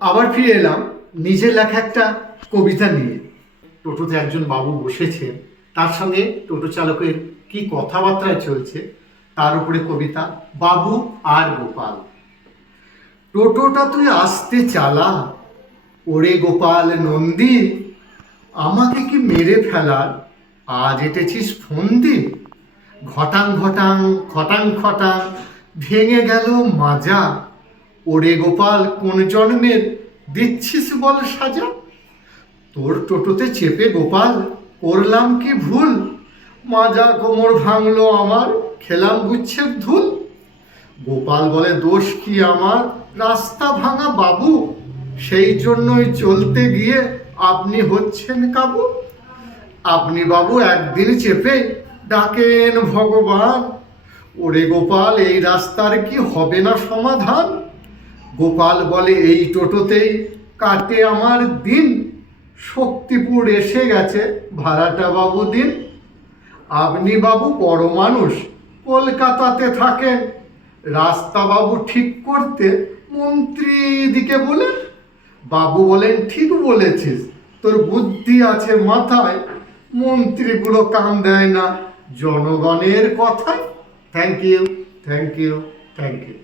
আবার ফিরে এলাম নিজের লেখা একটা কবিতা নিয়ে। টোটোতে একজন বাবু বসেছেন, তার সঙ্গে টোটো চালকের কি কথাবার্তায় চলছে তার উপরে কবিতা বাবু আর গোপাল। টোটোটা তুই আস্তে চালা, ওরে গোপাল নন্দী, আমাকে কি মেরে ফেলার আজ এঁটেছিস ফন্দি। ঘটাং ঘটাং খটাং খটাং ভেঙে গেল মাজা, ওরে গোপাল কোন জন্মের দিচ্ছিস বল সাজা। তোর টোটোতে চেপে গোপাল করলাম কি ভুল, মাজা কোমর ভাঙলো আমার, খেলাম গুচ্ছের ধুল। গোপাল বলে দোষ কি আমার, রাস্তা ভাঙা বাবু, সেই জন্যই চলতে গিয়ে আপনি হচ্ছেন কাবু। আপনি বাবু একদিন চেপে ডাকেন ভগবান, ওরে গোপাল এই রাস্তার কি হবে না সমাধান। গোপাল বলে এই টোটোতেই কাটে আমার দিন, শক্তিপুর এসে গেছে ভাড়াটা বাবু দিন। আপনি বাবু বড় মানুষ, কলকাতাতে থাকেন, রাস্তা বাবু ঠিক করতে মন্ত্রী দিকে বলেন। বাবু বলেন ঠিক বলেছিস, তোর বুদ্ধি আছে মাথায়, মন্ত্রীগুলো কান দেয় না জনগণের কথায়। Thank you, thank you, thank you.